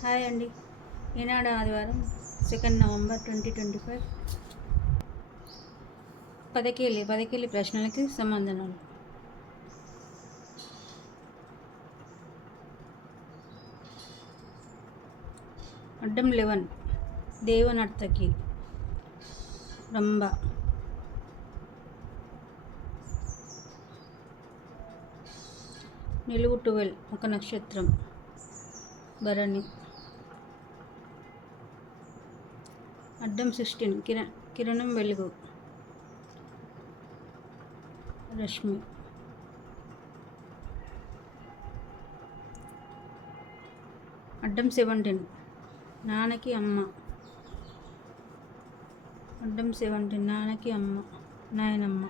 Hi అండి. ఈనాడు ఆదివారం second November twenty twenty five పదకేలి పదకేలి ప్రశ్నలకి సంబంధనాలు అడ్డం లెవెన్ దేవనర్తకి రంభ. నిలువు ట్వెల్వ్ ఒక నక్షత్రం. భరణి. అడ్డం సిక్స్టీన్ కిర కిరణం వెలుగు. రశ్మి అడ్డం సెవెంటీన్. నాన్నకి అమ్మ. అడ్డం సెవెంటీన్ నాన్నకి అమ్మ నాయనమ్మ.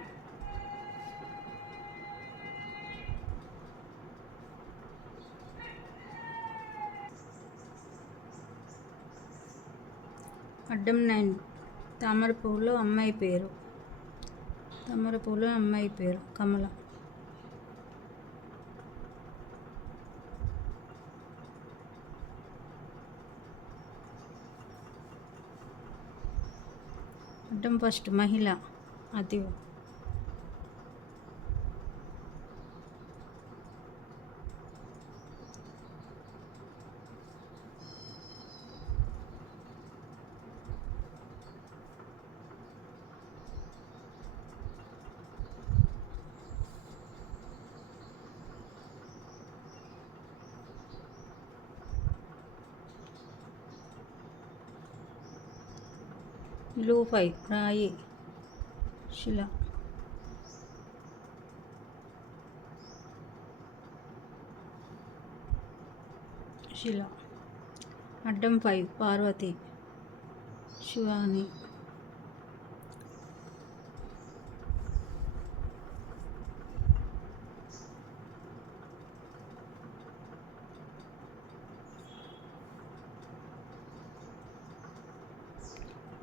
అడ్డం నైన్ తామర పువ్వులో అమ్మాయి పేరు. తామర పువ్వులో అమ్మాయి పేరు కమల. అడ్డం ఫస్ట్ మహిళ అది లూఫై రాయి. శిల. శిల. అడ్డం ఫైవ్ పార్వతి. శివాని.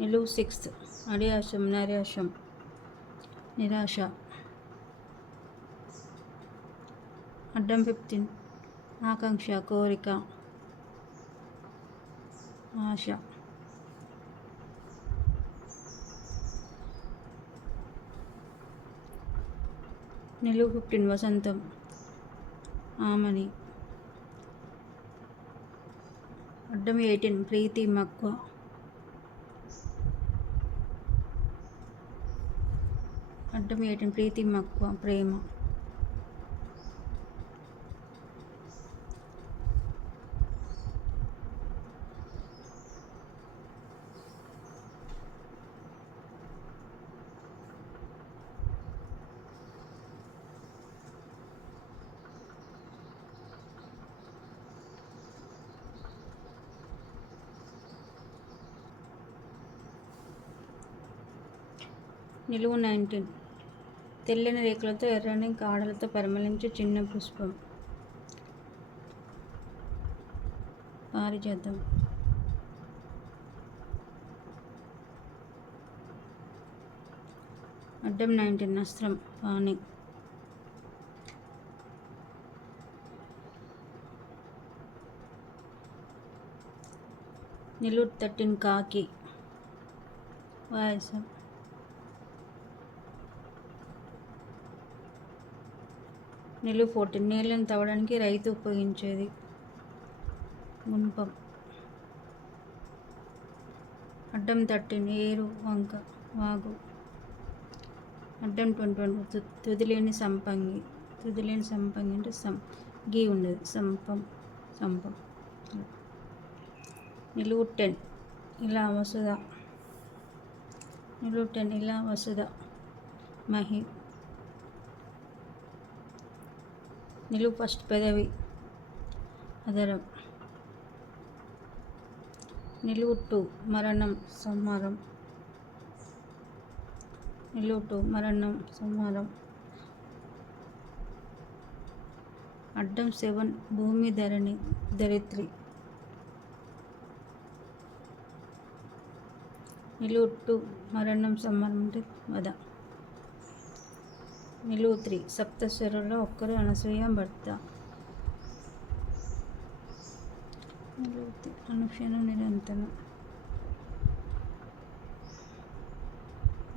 నిలువు సిక్స్త్ అడియాశం నిరాశం నిరాశ. అడ్డం ఫిఫ్టీన్ ఆకాంక్ష కోరిక ఆశ. నిలువు ఫిఫ్టీన్ వసంతం ఆమని. అడ్డం ఎయిటీన్ ప్రీతి మక్కువ. అర్థం ఎయిటీన్ ప్రీతి మక్కువ ప్రేమ. నిలువు నైన్టీన్. తెల్లని రేకులతో ఎర్రని కాడలతో పరిమళించే చిన్న పుష్పం. పారిజాతం అడ్డం నైన్టీన్ అస్త్రం పాని నిలువు థర్టీన్ కాకి. వాయసం. నిలువు ఫోర్టీన్ నీళ్ళని తవ్వడానికి రైతు ఉపయోగించేది. గుణపం అడ్డం థర్టీన్ ఏరు వంక వాగు. అడ్డం ట్వంటీ వన్ తుదిలేని సంపంగి. తుదిలేని సంపంగి అంటే సం గీ ఉండదు. సంపం సంపం. నిలువు టెన్ ఇలా వసుధ. నిలువు టెన్ ఇలా వసుధ. మహి. నిలువు ఫస్ట్ పెదవి. అదరం నిలువుట్టు మరణం సంహారం. నిలువుట్టు మరణం సంహారం. అడ్డం సెవెన్ భూమి ధరణి ధరిత్రి. నిలువుట్టు మరణం సంహారం అంటే వద నిలువుత్రి సప్తస్వరంలో ఒక్కరు అనసూయ భర్త. నిలుత్రి అనుక్షణం నిరంతరం.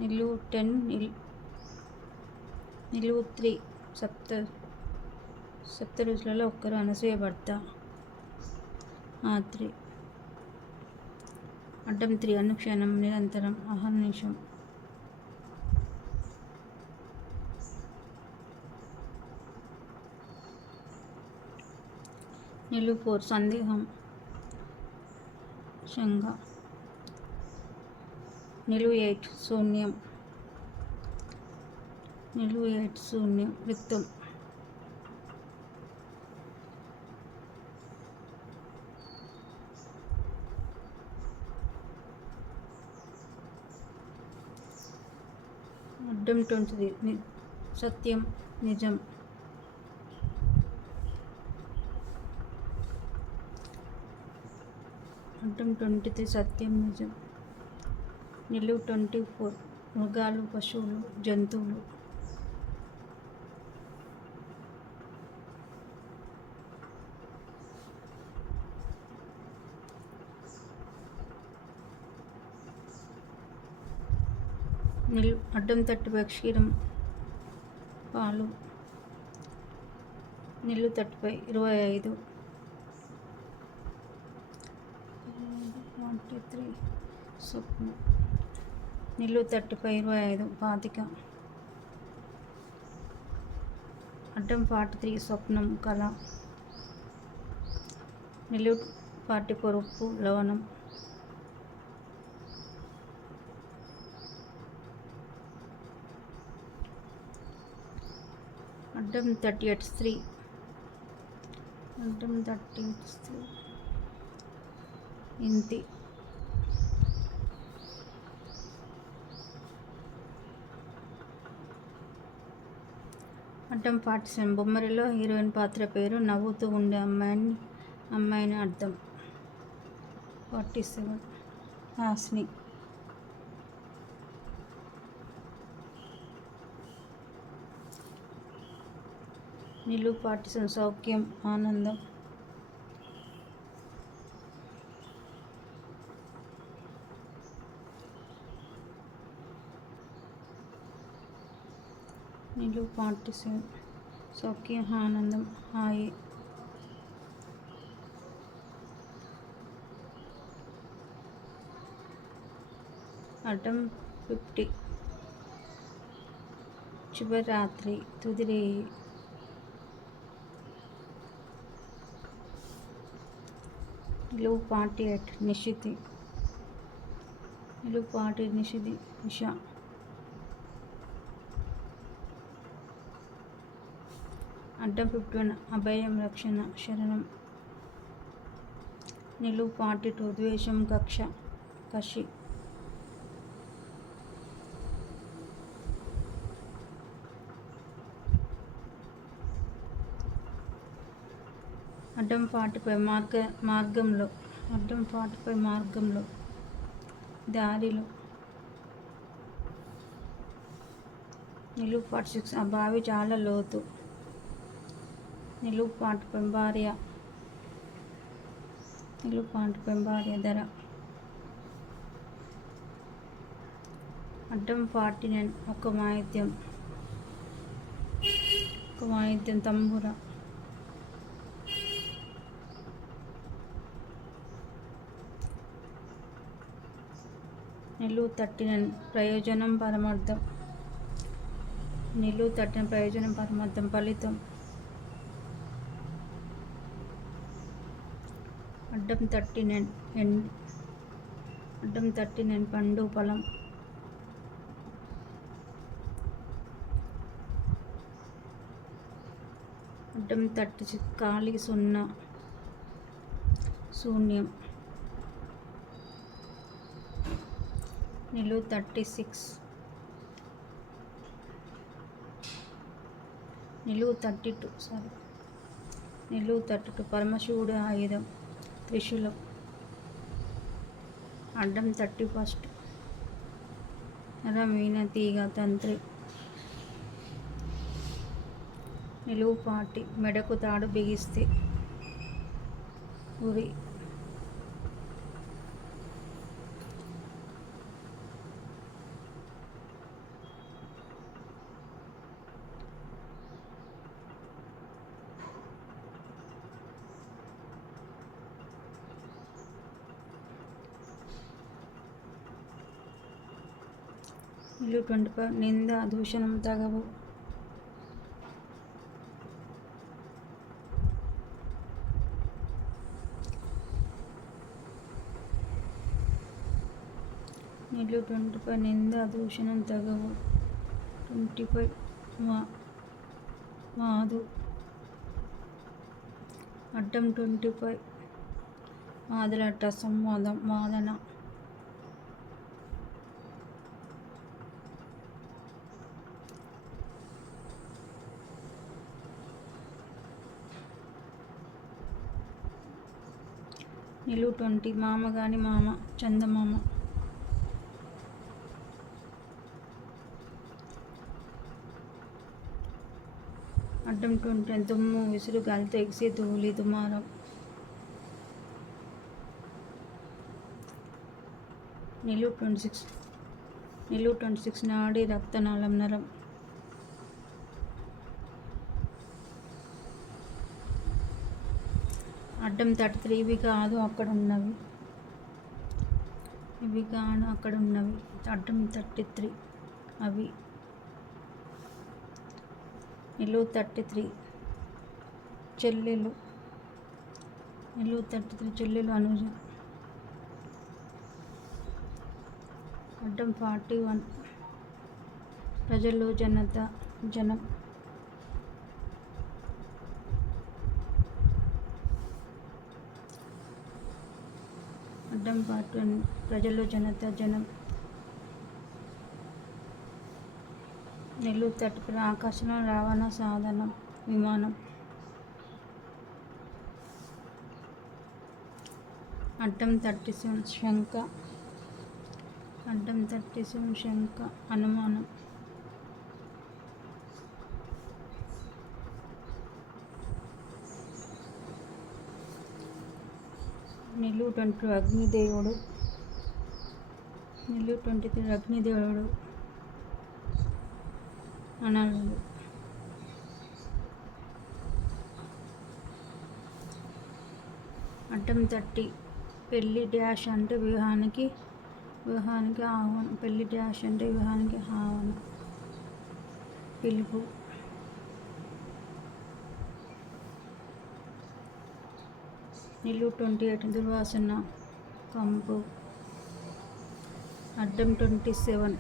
నిలుటెన్ నిల్ నిలువు సప్త సప్త రుచులలో ఒక్కరు అనసూయ భర్త. ఆ అడ్డం త్రి అనుక్షణం నిరంతరం. అహర్నిషం నిలువు ఫోర్ సందేహం. శంగ నిలువు ఎయిట్ శూన్యం. నిలువు ఎయిట్ శూన్యం. రిక్తం అడ్డం ట్వంటీ ని సత్యం. నిజం. అడ్డం ట్వంటీ త్రీ సత్యం నిజం. నిలువు ట్వంటీ ఫోర్. మృగాలు పశువులు జంతువులు. నిలు అడ్డం తట్టుపై క్షీరం పాలు. నిల్లు తట్టుపై ఇరవై ఐదు ట్వంటీ త్రీ స్వప్నం. నిల్లు తట్టుపై ఇరవై ఐదు పాతిక అడ్డం ఫార్టీ త్రీ స్వప్నం కళ. నిలువు ఫార్టీ ఫోర్ ఉప్పు లవణం. అడ్డం థర్టీ ఎయిట్ స్త్రీ. అడ్డం థర్టీ ఎయిట్ స్త్రీ. ఇంతి అడ్డం ఫార్టీ సెవెన్ బొమ్మరిలో హీరోయిన్ పాత్ర పేరు నవ్వుతూ ఉండే అమ్మాయిని అమ్మాయిని అర్థం ఫార్టీ సెవెన్ హాస్ని. నిలు పాటిసం సౌఖ్యం ఆనందం. నిలువు పాటిసం సౌఖ్యం ఆనందం హాయి. అటం ఫిఫ్టీ. శుభరాత్రి తుదిరేయి నిలు పార్టీ ఎట్ నిషితి నిలు పార్టీ నిషిది నిష. అడ్డం ఫిఫ్టీన్ అభయం రక్షణ శరణం. నిలువు ఫార్టీ టూ ద్వేషం కక్ష కషి. అడ్డం ఫార్టీపై మార్గ మార్గంలో అడ్డం ఫార్టీపై మార్గంలో దారిలో. నిలువు ఫార్టీ సిక్స్ ఆ బావి చాలా లోతు. నిలువు పాటుపై భార్య నిలువు ధర. అడ్డం ఫార్టీ నైన్ ఒక వాయిద్యం ఒక వాయిద్యం తంబుర. నిలువు తట్టిన ప్రయోజనం పరమార్థం. నిలువు తట్టిన ప్రయోజనం పరమార్థం ఫలితం. అడ్డం తట్టిన ఎన్ అడ్డం తట్టిన పండు పొలం. అడ్డం తట్టి ఖాళీ సున్నా శూన్యం. నిలువు థర్టీ సిక్స్. నిలువు థర్టీ టూ సారీ. నిలువు థర్టీ టూ పరమశివుడు ఆయుధం. త్రిశూలం. అడ్డం థర్టీ ఫస్ట్. రమీన తీగ తంత్రి. నిలువు పాటి మెడకు తాడు బిగిస్తే. ఉరి. ఇల్లు ట్వంటీ ఫైవ్ నింద దూషణం తగవు. నిలువు ట్వంటీ ఫైవ్ నింద దూషణం తగవు. ట్వంటీ ఫైవ్ మా మాదు. అడ్డం ట్వంటీ ఫైవ్ మాదలట సంవాదం మాదన. నిలువు ట్వంటీ మామ గాని మామ చందమామ. అడ్డం ట్వంటీ దుమ్ము విసురు గాలితో ఎగిసి ధూళి దుమారం. నిలువు ట్వంటీ సిక్స్ నిలువు ట్వంటీ సిక్స్ నాడి రక్తనాళం నరం. అడ్డం థర్టీ త్రీ ఇవి కాదు అక్కడ ఉన్నవి. ఇవి కాదు అక్కడ ఉన్నవి. అడ్డం థర్టీ త్రీ అవి. నిలువు థర్టీ త్రీ చెల్లెలు. నిలువు థర్టీ త్రీ చెల్లెలు అనుజ. అడ్డం ఫార్టీ వన్. ప్రజలు జనత జనం. అడ్డం పాటు ప్రజలు జనత జనం నెల్లూరు తట్టుకుని ఆకాశంలో రవాణా సాధనం విమానం అడ్డం థర్టీ సెవెన్ శంఖ అడ్డం థర్టీ సెవెన్ శంఖ అనుమానం నెల్లూరు ట్వంటీ అగ్నిదేవుడు. నెల్లూరు ట్వంటీ త్రీ అగ్నిదేవుడు. అనాలి అడ్డం తట్టి పెళ్ళి డ్యాష్ అంటే వివాహానికి వివాహానికి ఆహ్వానం పెళ్ళి డ్యాష్ అంటే వివాహానికి ఆహ్వానం. పిలుపు. నిల్లు ట్వంటీ ఎయిట్ దుర్వాసన కంపు. అడ్డం ట్వంటీ సెవెన్.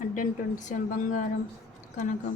అడ్డం ట్వంటీ సెవెన్ బంగారం కనకం.